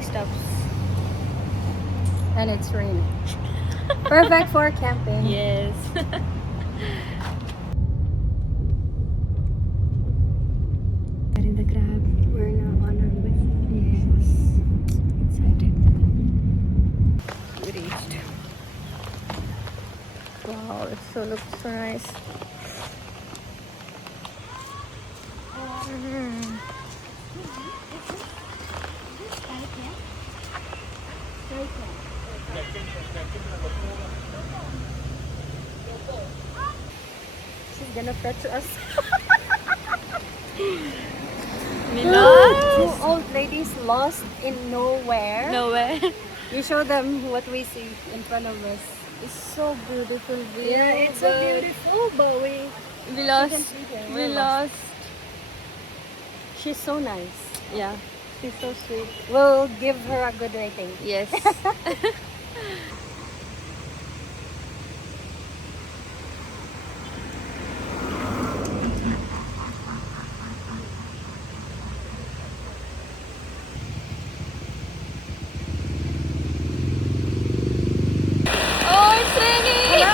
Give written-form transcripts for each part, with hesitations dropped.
3 stops. And it's raining. Perfect for camping. Yes. Getting the grab. We're now on our way. Yes. Excited. We reached. Wow, it so looks so nice. She's gonna fetch us. We Two lost. old ladies lost in nowhere. Nowhere. You show them what we see in front of us. It's so beautiful view. Yeah, it's so beautiful, but we lost. can see them. We We're lost. She's so nice. Yeah. She's so sweet. We'll give her a good rating. Yes. Oh, it's raining!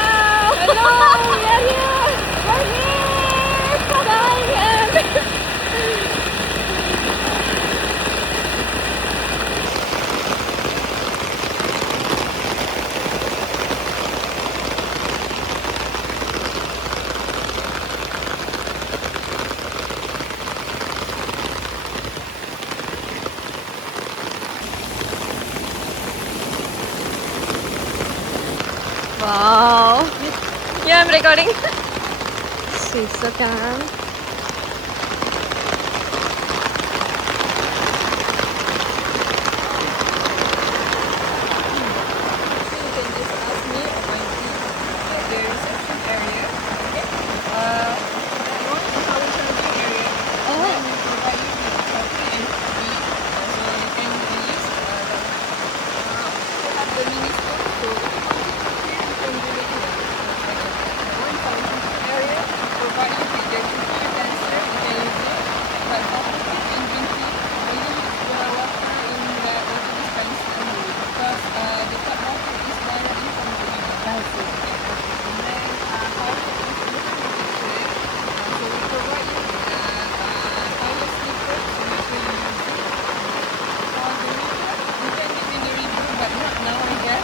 Hello! We are here! We're here! Skycamp! Wow! Yeah, I'm recording. Skycamp.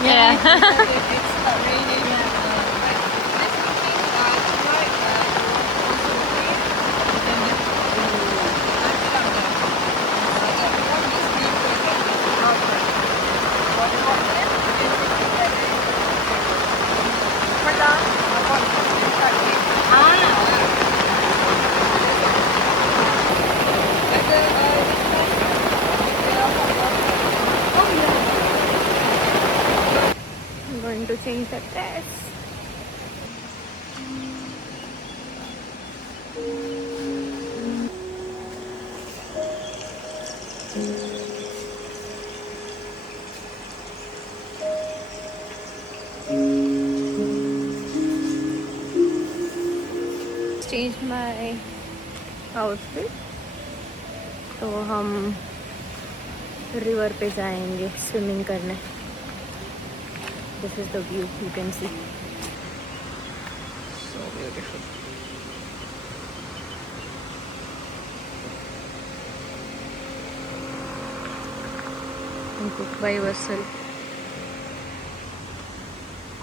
Yeah. I'm going to change the dress. Change my outfit. तो हम river पे जाएंगे swimming करने. This is the view you can see. So beautiful. Cook by whistle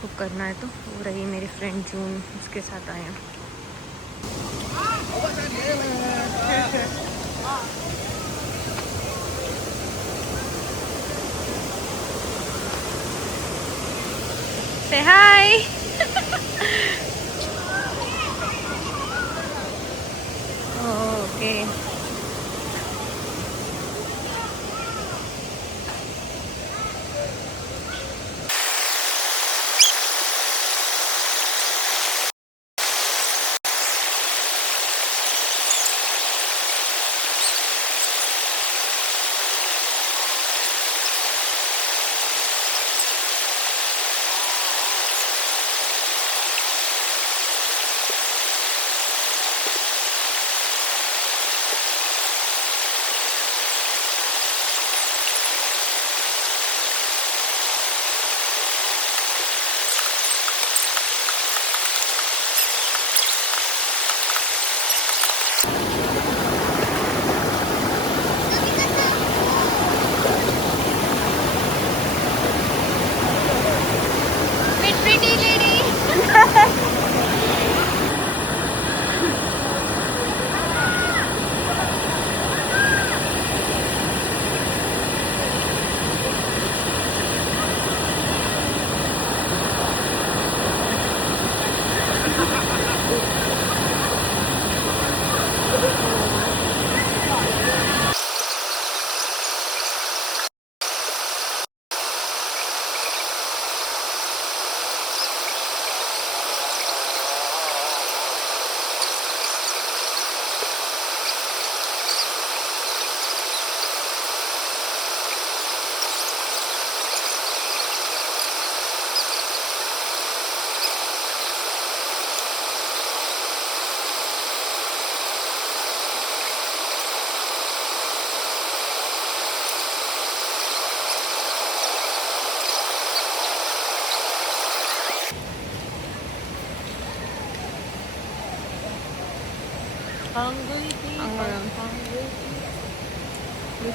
cook करना है तो वो रही मेरी फ्रेंड जून, उसके साथ आए हैं. Say hi. Oh, okay.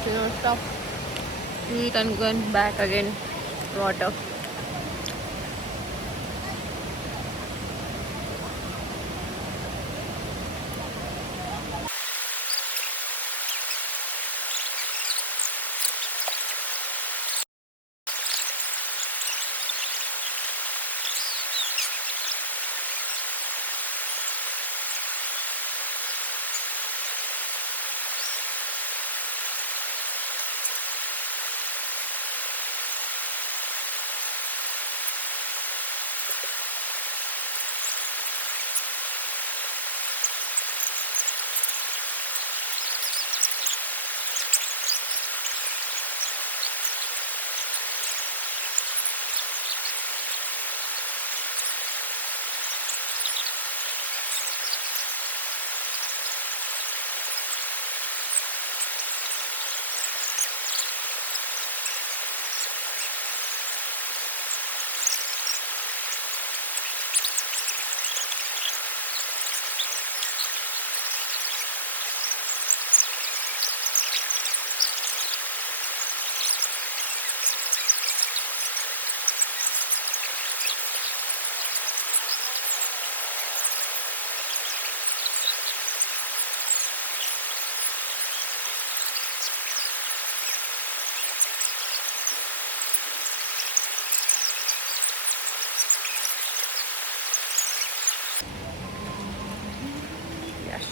this, stuff. Eat and go and back again. Water.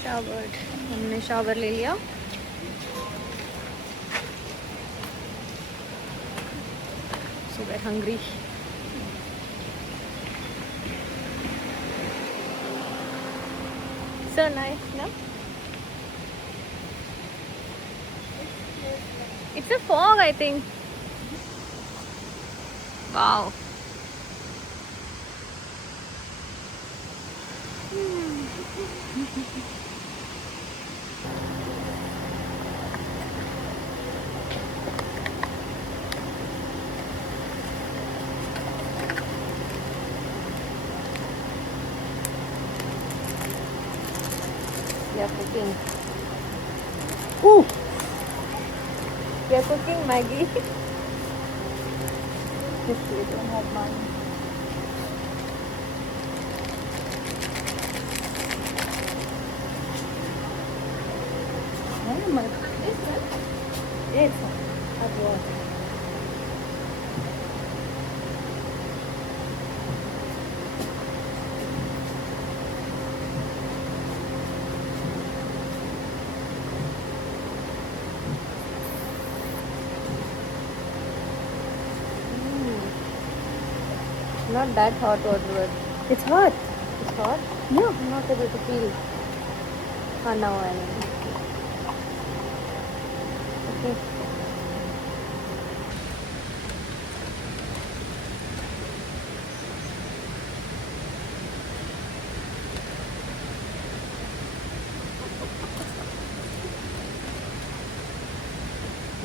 Shower हमने शावर ले लिया. So we're hungry. So nice, no? It's a fog, I think. Wow. We are cooking. Ooh! We are cooking Maggie. This we don't have mine. Where am I? This one? Yes. Hot water. Not that hot water, but It's hot. it's hot. Yeah. I'm not able to feel. Ah, now I am. Okay.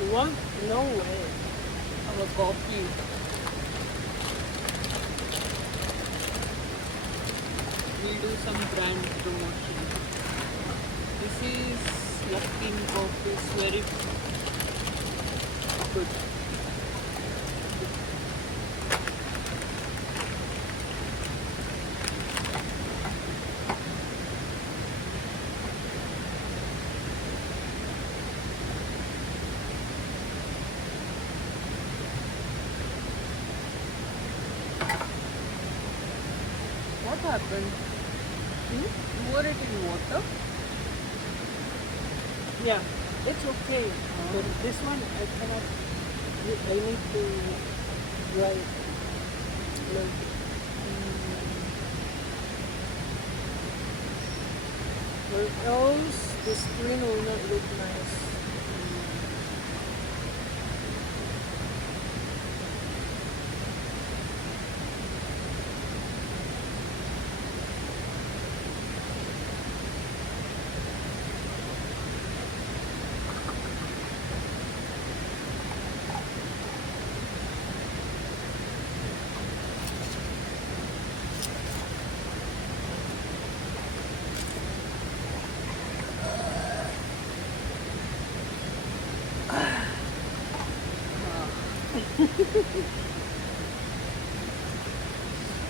You want? No way. Have a coffee. We'll do some brand promotion. This is Luckin coffee. It's very good. What happened? You pour it in water? Yeah, it's okay. But this one I cannot. I need to dry it. Or else the screen will not look nice.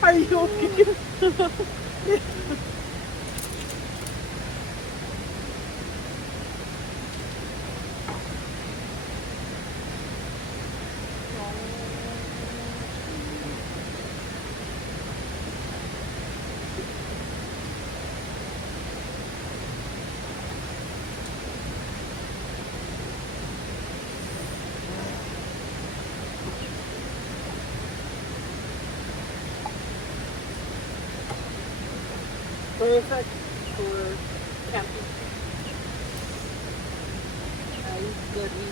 Are you okay? Perfect for camping. Ice curry.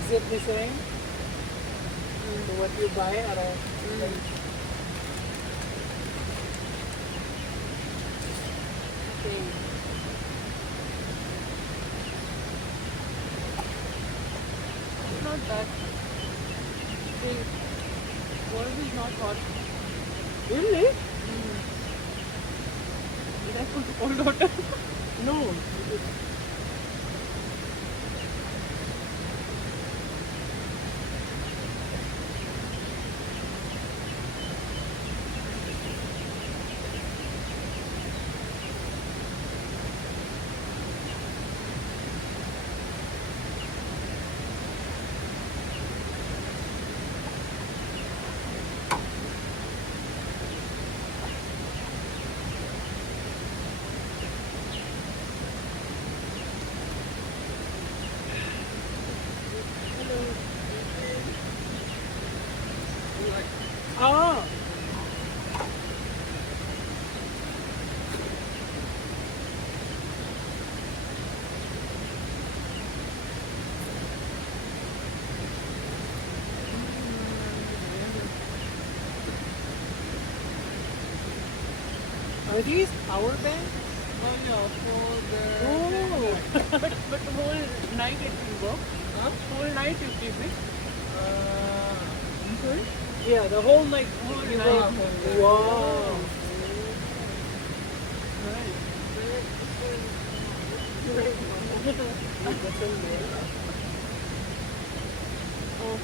Is it the same? So what you buy at a thing? It's not that. The water is not hot. Really? Did I put cold water? No. Oh. Are these power banks? Oh yeah, for the Oh. but the whole night it will work. Huh? Whole night you keep it. I'm sorry? Yeah, the whole night. Whole you night. work. Wow. Oh.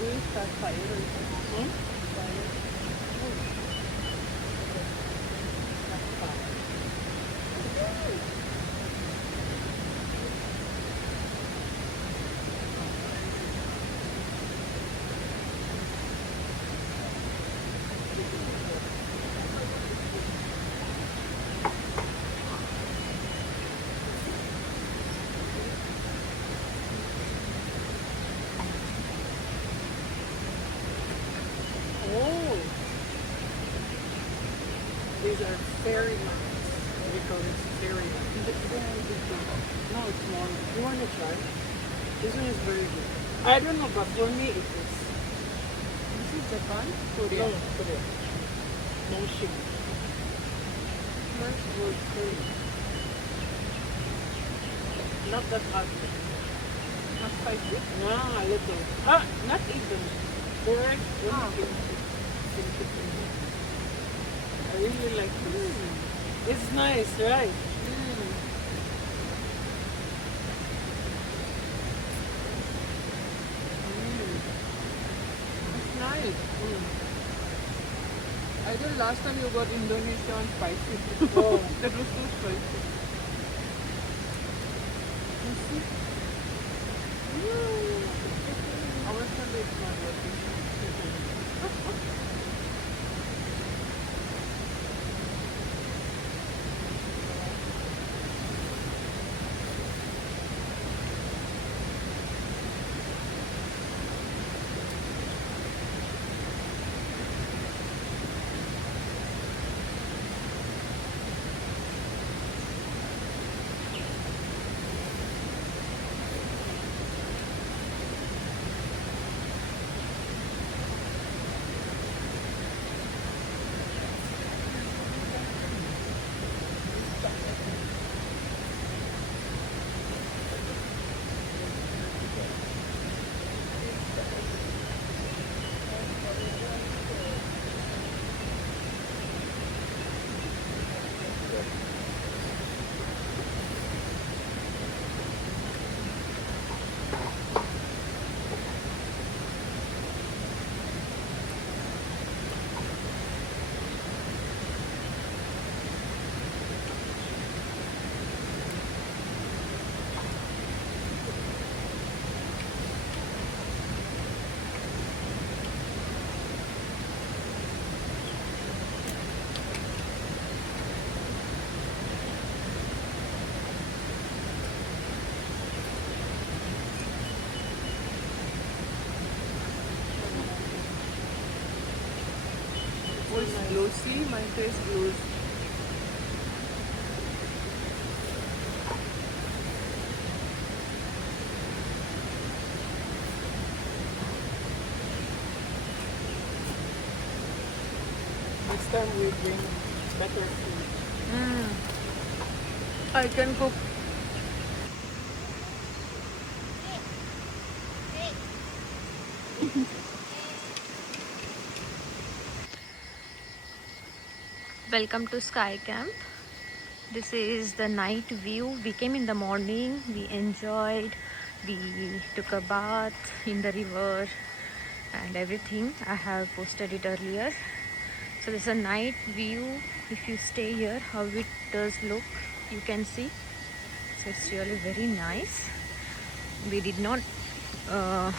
We start fire. Hmm? Oh. These are fairy nuts. We call this fairy nuts. No, it's more. You want to try? This one is very good. I don't know, but for me it is. This is Japan, Korea. No, Korea. Moshi. Smells good. Not that hot. Not spicy. No, a little. Not even. Correct. I really like this. It's nice, right? It's nice. I think last time you got Indonesia on spicy. Oh. That was so spicy. Our Sunday is not working. almost glossy. My face glows. Next time we bring better food. I can cook. Welcome to Skycamp. This is the night view. We came in the morning, we enjoyed, we took a bath in the river and everything. I have posted it earlier. So this is a night view. If you stay here, how it does look, you can see. So it's really very nice. We did not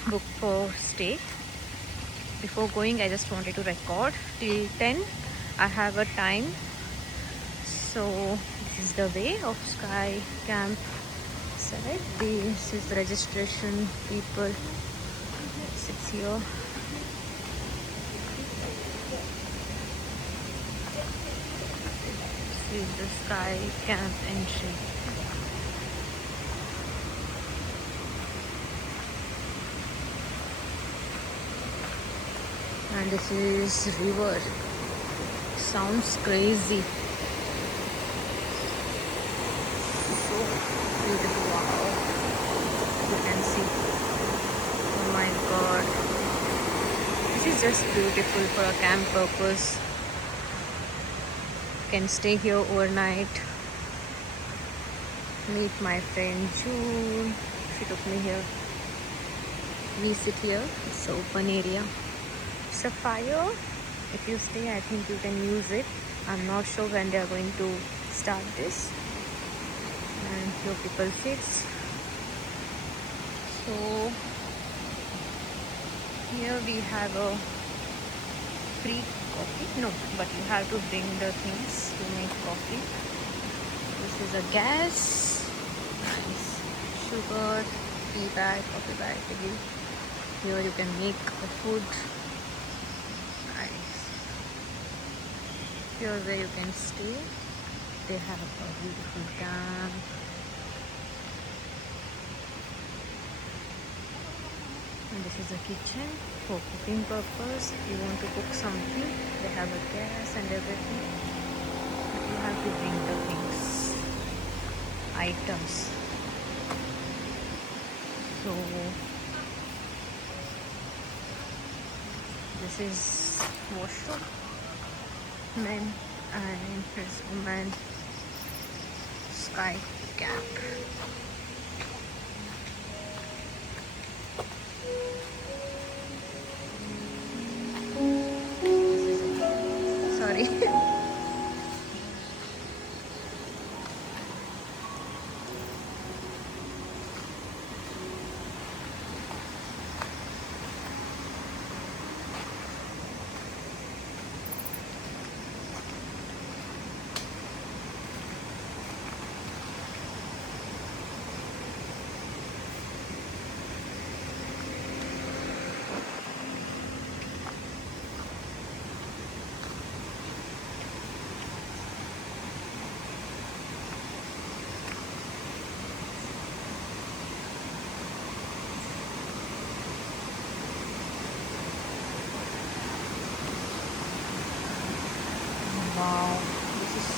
book for stay. Before going, I just wanted to record till 10. I have a time. So this is the way of Sky Camp side. This is the registration people. Sits here. This is the Sky Camp entry. And this is river. Sounds crazy. So beautiful. Wow. You can see. Oh my god. This is just beautiful for a camp purpose. You can stay here overnight. Meet my friend June. She took me here. We sit here. It's an open area. It's a fire. If you stay, I think you can use it. I'm not sure when they are going to start this. And here people sits. So here we have a free coffee. No, but you have to bring the things to make coffee. This is a gas. Nice. Sugar, tea bag, coffee bag. Here you can make the food. Here where you can stay. They have a beautiful camp. And this is a kitchen for cooking purpose. If you want to cook something, they have a gas and everything. But you have to bring the things, items. So this is washroom. Men and his woman. Sky Camp. Sorry. Wow, this is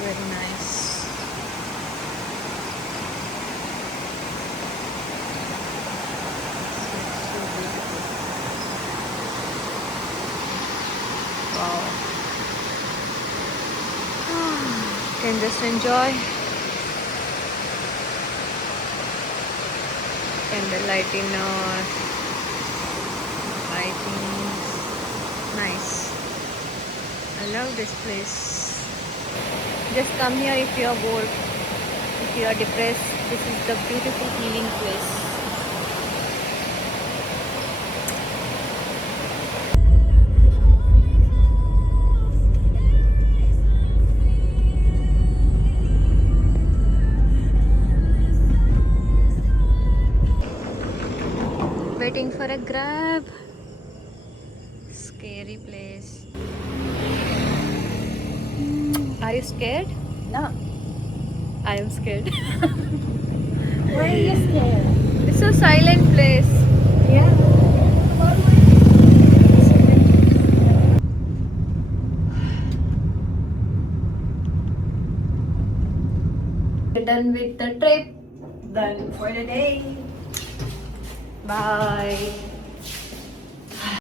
very nice. It's so beautiful. Wow. Can just enjoy. Candlelight dinner. Lighting. Nice. I love this place. Just come here if you are bored. If you are depressed, this is the beautiful healing place. Waiting for a grab. scary place. Are you scared? No. I am scared. Why are you scared? It's a silent place. Yeah. We're done with the trip. Done for the day. Bye.